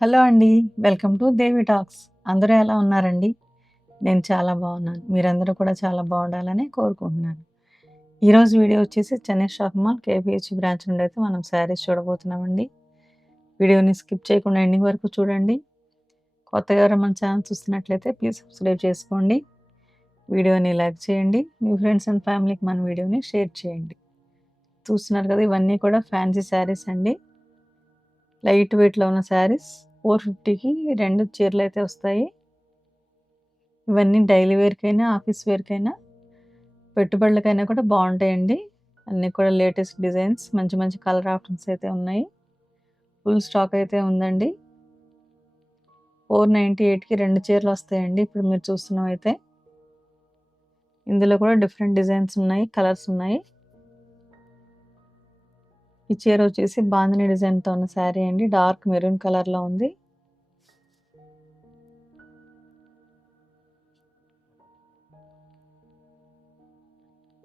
Hello అండి. Welcome to Devi talks. అందరూ ఎలా ఉన్నారండి? నేను చాలా బాగున్నాను. మీరందరూ కూడా చాలా బాగుండాలని కోరుకుంటున్నాను. ఈరోజు వీడియో వచ్చేసి Chennai shopping mall KPH branch నుండి అయితే మనం శారీస్ చూడబోతున్నామండి. వీడియోని స్కిప్ చేయకుండా ఎండింగ్ వరకు చూడండి. కొత్తగా ఎవరైనా మన ఛానల్ చూస్తున్నట్లయితే ప్లీజ్ సబ్స్క్రైబ్ చేసుకోండి. వీడియోని లైక్ చేయండి. మీ ఫ్రెండ్స్ అండ్ ఫ్యామిలీకి మన వీడియోని షేర్ చేయండి. చూస్తున్నారు కదా, ఇవన్నీ కూడా ఫ్యాన్సీ శారీస్ అండి. లైట్ వెయిట్‌లో ఉన్న శారీస్ 450కి 2 చీరలైతే వస్తాయి. ఇవన్నీ డైలీ వేర్‌కైనా, ఆఫీస్ వేర్‌కైనా, పెట్టుబడులకైనా కూడా బావుంటాయండి. అన్నీ కూడా లేటెస్ట్ డిజైన్స్, మంచి మంచి కలర్ ఆప్షన్స్ అయితే ఉన్నాయి. ఫుల్ స్టాక్ అయితే ఉందండి. 498కి 2 చీరలొస్తాయండి ఇప్పుడు మీరు చూస్తున్నవైతే. ఇందులో కూడా డిఫరెంట్ డిజైన్స్ ఉన్నాయి, కలర్స్ ఉన్నాయి. ఈ చీర వచ్చేసి బాందిని డిజైన్‌తో ఉన్న శారీ అండి. డార్క్ మెరూన్ కలర్‌లో ఉంది.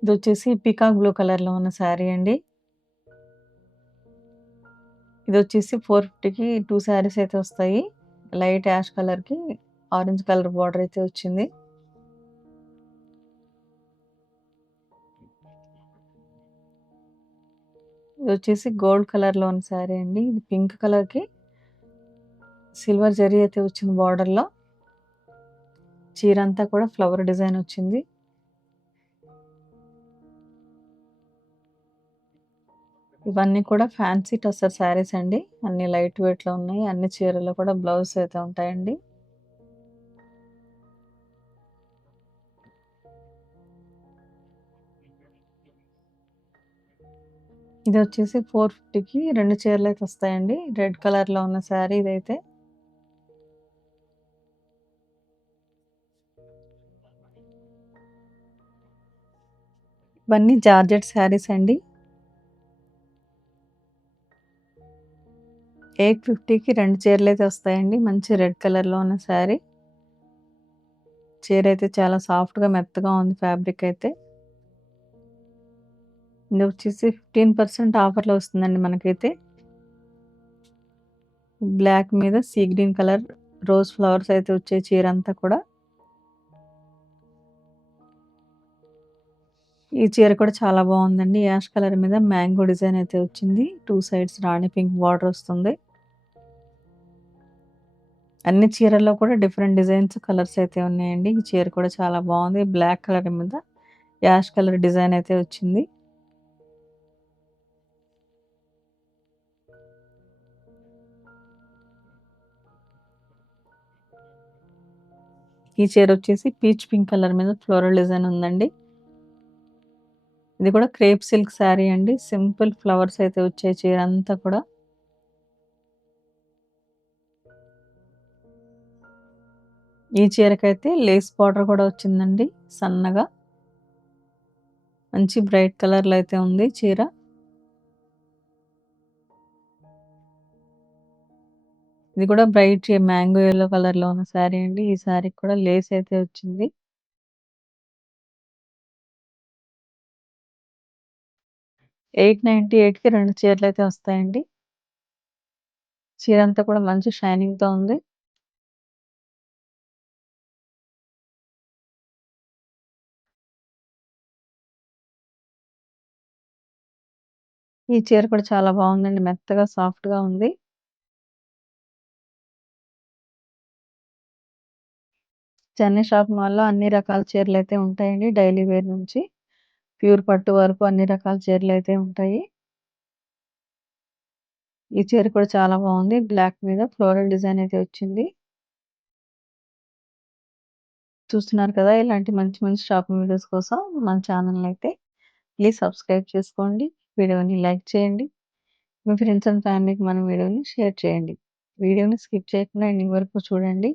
ఇదొచ్చేసి పీకాక్ బ్లూ కలర్‌లో ఉన్న శారీ అండి. ఇదొచ్చేసి 450కి 2 శారీస్ అయితే వస్తాయి. లైట్ యాష్ కలర్‌కి ఆరెంజ్ కలర్ బార్డర్ అయితే వచ్చింది. ఇదొచ్చేసి గోల్డ్ కలర్‌లో ఉన్న శారీ అండి. ఇది పింక్ కలర్‌కి సిల్వర్ జరీ అయితే వచ్చింది బార్డర్‌లో. చీరంతా కూడా ఫ్లవర్ డిజైన్ వచ్చింది. ఇవన్నీ కూడా ఫ్యాన్సీ టస్సర్ శారీస్ అండి. అన్ని లైట్ వెయిట్‌లో ఉన్నాయి. అన్ని చీరల్లో కూడా బ్లౌజ్ అయితే ఉంటాయండి. ఇదొచ్చేసి 450కి 2 చీరలైతే వస్తాయండి. రెడ్ కలర్‌లో ఉన్న శారీ ఇదైతే. ఇవన్నీ జార్జెట్ శారీస్ అండి. 850కి 2 చీరలైతే వస్తాయండి. మంచి రెడ్ కలర్‌లో ఉన్న శారీ. చీరైతే చాలా సాఫ్ట్‌గా మెత్తగా ఉంది ఫ్యాబ్రిక్ అయితే. ఇదొచ్చేసి 15% ఆఫర్‌లో వస్తుందండి మనకైతే. బ్లాక్ మీద sea green colour rose flowers అయితే వచ్చాయి చీరంతా కూడా. ఈ చీర కూడా చాలా బాగుందండి. యాష్ కలర్ మీద మ్యాంగో డిజైన్ అయితే వచ్చింది. 2 సైడ్స్ రాణి పింక్ బార్డర్ వస్తుంది. అన్ని చీరల్లో కూడా డిఫరెంట్ డిజైన్స్, కలర్స్ అయితే ఉన్నాయండి. ఈ చీర కూడా చాలా బాగుంది. బ్లాక్ కలర్ మీద యాష్ కలర్ డిజైన్ అయితే వచ్చింది. ఈ చీర వచ్చేసి పీచ్ పింక్ కలర్ మీద ఫ్లోరల్ డిజైన్ ఉందండి. ఇది కూడా క్రేప్ సిల్క్ శారీ అండి. సింపుల్ ఫ్లవర్స్ అయితే వచ్చాయి చీర అంతా కూడా. ఈ చీరకైతే లేస్ బార్డర్ కూడా వచ్చిందండి సన్నగా. మంచి బ్రైట్ కలర్‌లో అయితే ఉంది చీర. ఇది కూడా బ్రైట్ మ్యాంగో యెల్లో కలర్‌లో ఉన్న శారీ అండి. ఈ శారీకి కూడా లేస్ అయితే వచ్చింది. $898కి 2 చీరలైతే వస్తాయండి. చీరంతా కూడా మంచి షైనింగ్‌తో ఉంది. ఈ చీర కూడా చాలా బాగుందండి. మెత్తగా సాఫ్ట్‌గా ఉంది. చెన్నై షాపింగ్ మాల్‌లో అన్ని రకాల చీరలైతే ఉంటాయండి. డైలీ వేర్ నుంచి ప్యూర్ పట్టు వరకు అన్ని రకాల చీరలైతే ఉంటాయి. ఈ చీర కూడా చాలా బాగుంది. బ్లాక్ మీద ఫ్లోరల్ డిజైన్ అయితే వచ్చింది. చూస్తున్నారు కదా! ఇలాంటి మంచి మంచి షాపింగ్ వీడియోస్ కోసం మన ఛానెల్‌ని అయితే ప్లీజ్ సబ్స్క్రైబ్ చేసుకోండి. వీడియోని లైక్ చేయండి. మీ ఫ్రెండ్స్ అండ్ ఫ్యామిలీకి మన వీడియోని షేర్ చేయండి. వీడియోని స్కిప్ చేయకుండా ఎండింగ్ వరకు చూడండి.